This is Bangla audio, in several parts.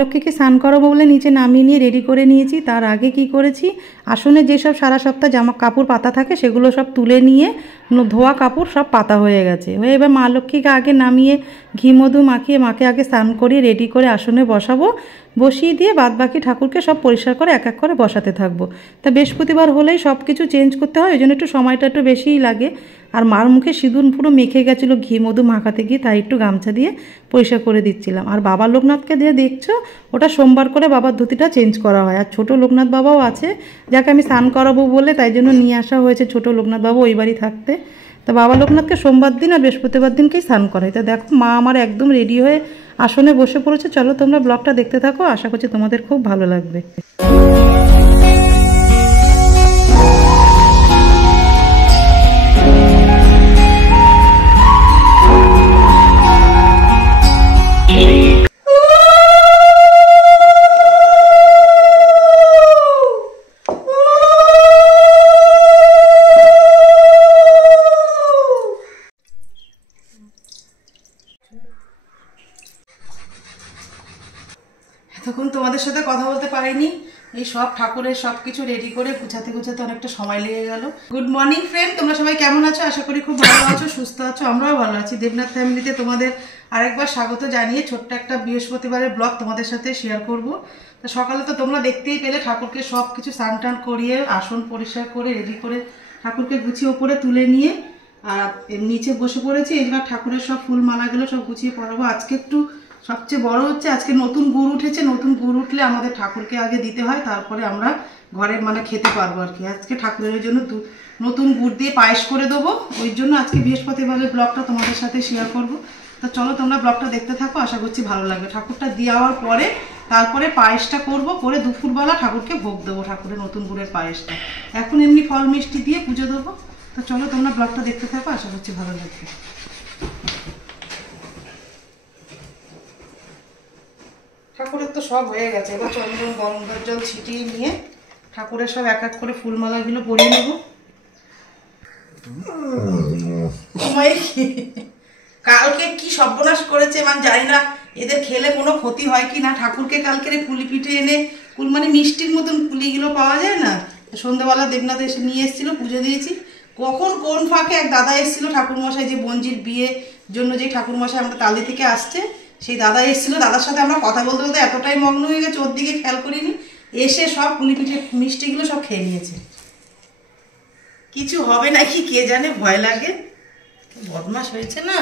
লক্ষ্মীকে স্নান করাবো বলে নিচে নামিয়ে নিয়ে রেডি করে নিয়েছি। তার আগে কি করেছি, আসনে যেসব সারা সপ্তাহ জামা কাপড় পাতা থাকে সেগুলো সব তুলে নিয়ে ধোয়া কাপড় সব পাতা হয়ে গেছে। এবার মা লক্ষ্মীকে আগে নামিয়ে ঘি মধু মাখিয়ে মাকে আগে স্নান করিয়ে রেডি করে আসনে বসাবো। বসিয়ে দিয়ে বাদবাকি ঠাকুরকে সব পরিষ্কার করে এক এক করে বসাতে থাকবো। তা বৃহস্পতিবার হলেই সব কিছু চেঞ্জ করতে হয়, ওই জন্য একটু সময়টা একটু বেশিই লাগে। আর মার মুখে সিঁদুর পুরো মেখে গেছিলো ঘি মধু মাখাতে গিয়ে, তাই একটু গামছা দিয়ে পরিষ্কার করে দিচ্ছিলাম। আর বাবা লোকনাথকে দিয়ে দেখছো, ওটা সোমবার করে বাবার ধুতিটা চেঞ্জ করা হয়। আর ছোটো লোকনাথ বাবাও আছে, যাকে আমি স্নান করাবো বলে তাই জন্য নিয়ে আসা হয়েছে ছোটো লোকনাথ বাবু ওই বাড়ি থাকতে। তা বাবা লোকনাথকে সোমবার দিন আর বৃহস্পতিবার দিনকেই স্নান করাই। তা দেখো মা আমার একদম রেডি হয়ে আসনে বসে পড়েছে। চলো তোমরা ব্লগটা দেখতে থাকো, আশা করছি তোমাদের খুব ভালো লাগবে। তখন তোমাদের সাথে কথা বলতে পারিনি, এই সব ঠাকুরের সব কিছু রেডি করে গুছাতে গুছাতে অনেকটা সময় লেগে গেল। গুড মর্নিং ফ্রেন্ড, তোমরা সবাই কেমন আছো? আশা করি খুব ভালো আছো, সুস্থ আছো। আমরাও ভালো আছি। দেবনাথ ফ্যামিলিতে তোমাদের আরেকবার স্বাগত জানিয়ে ছোট্ট একটা বৃহস্পতিবারের ব্লগ তোমাদের সাথে শেয়ার করব। তো সকালে তো তোমরা দেখতেই পেলে ঠাকুরকে সব কিছু স্নান টান করিয়ে আসন পরিষ্কার করে রেডি করে ঠাকুরকে গুছিয়ে ওপরে তুলে নিয়ে আর নিচে বসে পড়েছি। এইবার ঠাকুরের সব ফুল মালাগুলো সব গুছিয়ে পরাবো। আজকে একটু সবচেয়ে বড় হচ্ছে, আজকে নতুন গুড় উঠেছে। নতুন গুড় উঠলে আমাদের ঠাকুরকে আগে দিতে হয়, তারপরে আমরা ঘরে মানে খেতে পারবো আর কি। আজকে ঠাকুরের জন্য নতুন গুড় দিয়ে পায়েস করে দেবো, ওই জন্য আজকে বৃহস্পতিবারের ব্লগটা তোমাদের সাথে শেয়ার করব। তো চলো তোমরা ব্লগটা দেখতে থাকো, আশা করছি ভালো লাগবে। ঠাকুরটা দেওয়ার পরে তারপরে পায়েসটা করব, করে দুপুরবেলা ঠাকুরকে ভোগ দেবো, ঠাকুরের নতুন গুড়ের পায়েসটা। এখন এমনি ফল মিষ্টি দিয়ে পুজো দেবো। তো চলো তোমরা ব্লগটা দেখতে থাকো, আশা করছি ভালো লাগবে। ঠাকুরের তো সব হয়ে গেছে, এবার চন্দন গরম জল ছিটিয়ে নিয়ে ঠাকুরের সব এক এক করে ফুলমালাগুলো পরিয়ে নেব। কালকে কি সর্বনাশ করেছে মানে জানি না, এদের খেলে কোনো ক্ষতি হয় কি না। ঠাকুরকে কালকে কুলি পিঠে এনে মানে মিষ্টির মতন কুলিগুলো পাওয়া যায় না, সন্ধ্যাবেলা দেবনাথ এসে নিয়ে এসেছিলো, পুজো দিয়েছি। কখন কোন ফাঁকে এক দাদা এসেছিলো ঠাকুরমশাই, যে বঞ্জির বিয়ের জন্য যে ঠাকুরমশাই আমাদের তালদি থেকে আসছে, সেই দাদা এসেছিলো। দাদার সাথে আমরা কথা বলতে বলতে এতটাই মগ্ন হয়ে গেছে, ওর দিকে খেয়াল করিনি। এসে সব পুলি পিঠে মিষ্টিগুলো সব খেয়ে নিয়েছে। কিছু হবে নাকি কে জানে, ভয় লাগে। বদমাশ হয়েছে না।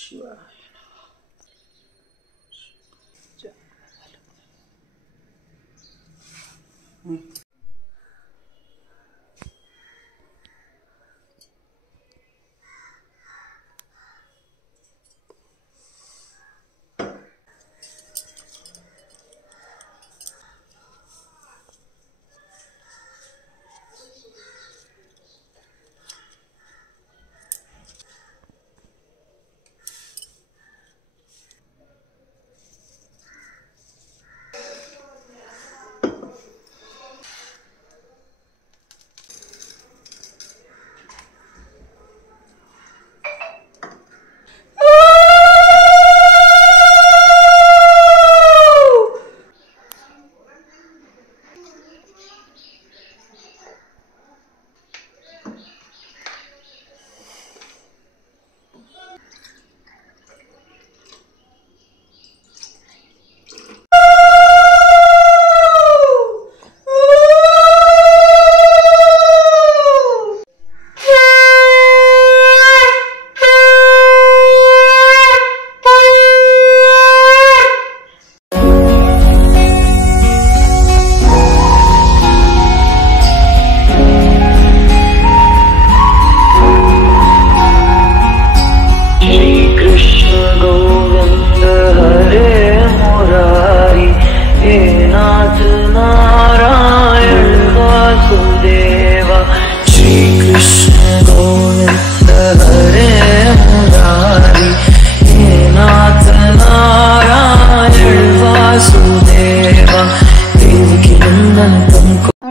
Sure.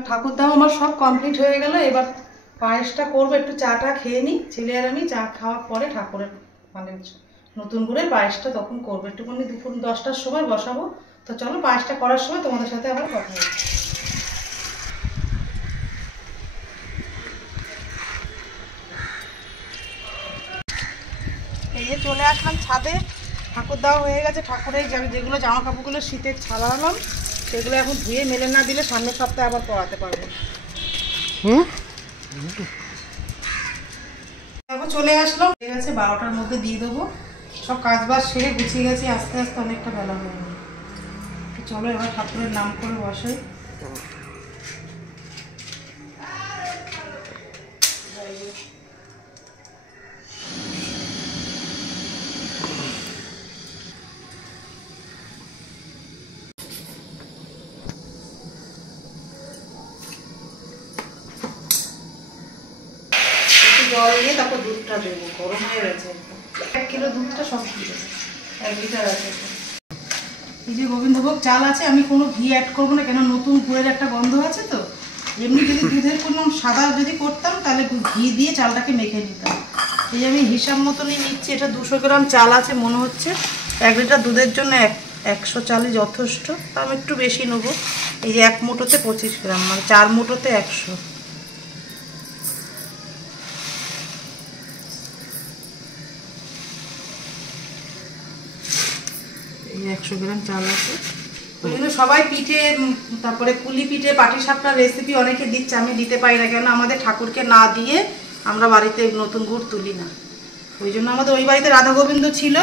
ঠাকুর দাও আমার সব কমপ্লিট হয়ে গেল। এবার পায়েসটা করবো, একটু চাটা খেয়ে নিই। ছেলে আর আমি চা খাওয়ার পরে ঠাকুরের মানে নতুন করে পায়েসটা তখন করবো। একটুখানি দুপুর 10টার সময় বসাবো। তো চলো পায়েসটা করার সময় তোমাদের সাথে আবার কথা বলবো। এই যে চলে আসলাম ছাদে, ঠাকুর দেওয়া হয়ে গেছে। ঠাকুরের যেগুলো জামা কাপড়গুলো শীতের ছাড়ালাম সেগুলো এখন ধুয়ে মেলে না দিলে সামনের সপ্তাহে আবার পরাতে পারবো। এখন চলে আসলাম, হয়ে গেছে 12টার মধ্যে দিয়ে দেবো। সব কাজ বাজ সেরে গুছিয়ে গেছি, আস্তে আস্তে অনেকটা বেলা হয়ে গেল। চলো এবার ঠাকুরের নাম করে বসে। জল দিয়ে তারপর দুধটা দেবো, গরম হয়ে গেছে। 1 কিলো দুধটা সব দিয়ে দেবো, 1 লিটার আছে। এই যে গোবিন্দভোগ চাল আছে, আমি কোনো ঘি অ্যাড করবো না, কেন নতুন গুড়ের একটা গন্ধ আছে তো। এমনি যদি দুধের কোনো সাদা যদি করতাম তাহলে ঘি দিয়ে চালটাকে মেখে নিতাম। এই যে আমি হিসাব মতনই নিচ্ছি, এটা 200 গ্রাম চাল আছে মনে হচ্ছে। 1 লিটার দুধের জন্য 100 চালই যথেষ্ট, আমি একটু বেশি নেবো। এই যে 1 মুঠোতে 25 গ্রাম, মানে 4 মুঠোতে 100। 100 গ্রাম চাল আছে। ওই জন্য সবাই পিঠে, তারপরে কুলি পিঠে, পাটিসাপটার রেসিপি অনেকে দিচ্ছে, আমি দিতে পারি না। কেন আমাদের ঠাকুরকে না দিয়ে আমরা বাড়িতে নতুন গুড় তুলি না। ওই জন্য আমাদের ওই বাড়িতে রাধা গোবিন্দ ছিল,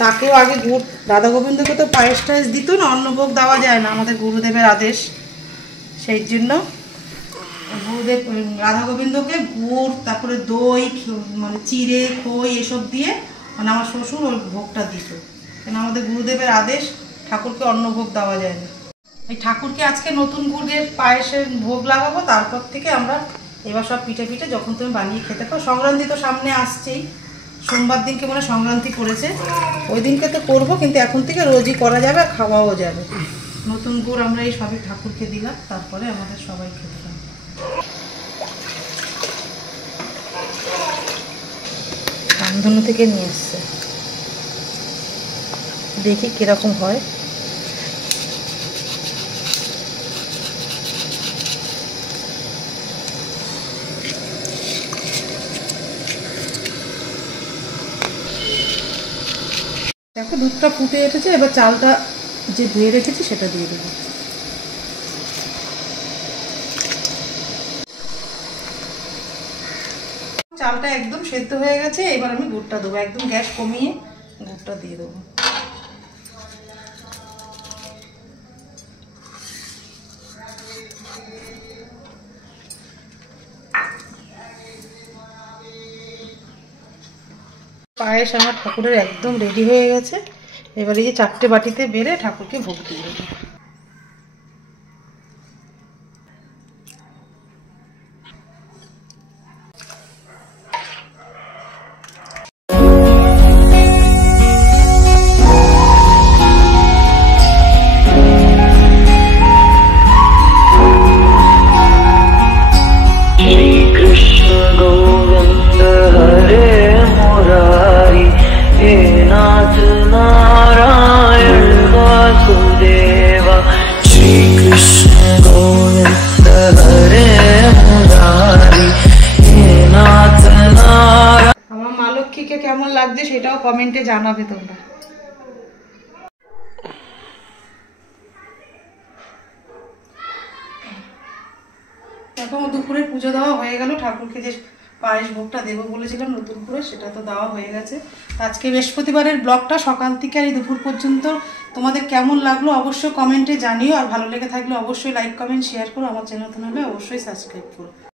তাকেও আগে গুড়, রাধা গোবিন্দকে তো পায়েস টায়েস দিত না, অন্নভোগ দেওয়া যায় না, আমাদের গুরুদেবের আদেশ। সেই জন্য গুরুদেব রাধা গোবিন্দকে গুড়, তারপরে দই, মানে চিড়ে, খই এসব দিয়ে মানে আমার শ্বশুর ওই ভোগটা দিত। কেন আমাদের গুরুদেবের আদেশ, ঠাকুরকে অন্নভোগ দেওয়া যায় না। এই ঠাকুরকে আজকে নতুন গুড়ের পায়েসের ভোগ লাগাবো, তারপর থেকে আমরা এবার সব পিঠে পিঠে যখন তুমি বানিয়ে খেতে পারো। সংক্রান্তি তো সামনে আসছেই, সোমবার দিনকে মনে সংক্রান্তি করেছে, ওই দিনকে তো করবো, কিন্তু এখন থেকে রোজই করা যাবে, খাওয়াও যাবে। নতুন গুড় আমরা এই সবই ঠাকুরকে দিলাম, তারপরে আমাদের সবাই খেতে পারবে। রামধনু থেকে নিয়ে এসছে, দেখি কিরকম হয়। দেখো দুধটা ফুটে এসেছে, এবার চালটা যে ধুয়ে রেখেছি সেটা দিয়ে দেবো। চালটা একদম সেদ্ধ হয়ে গেছে, এবার আমি গুড়টা দেবো, একদম গ্যাস কমিয়ে গুড়টা দিয়ে দেবো। পায়েস আমার ঠাকুরের একদম রেডি হয়ে গেছে। এবারে এই যে 4টে বাটিতে বেড়ে ঠাকুরকে ভোগ দিয়ে দেবো। কেমন লাগছে সেটাও কমেন্টে জানাবে তোমরা। এখন দুপুরে পুজো দেওয়া হয়ে গেল, ঠাকুরকে যে পায়েস ভোগটা দেবো বলেছিলাম নতুন করে, সেটা তো দেওয়া হয়ে গেছে। আজকে বৃহস্পতিবারের ব্লগটা সকাল থেকে আর এই দুপুর পর্যন্ত তোমাদের কেমন লাগলো অবশ্যই কমেন্টে জানিও। আর ভালো লেগে থাকলে অবশ্যই লাইক কমেন্ট শেয়ার করো, আমার চ্যানেল হলে অবশ্যই সাবস্ক্রাইব করো।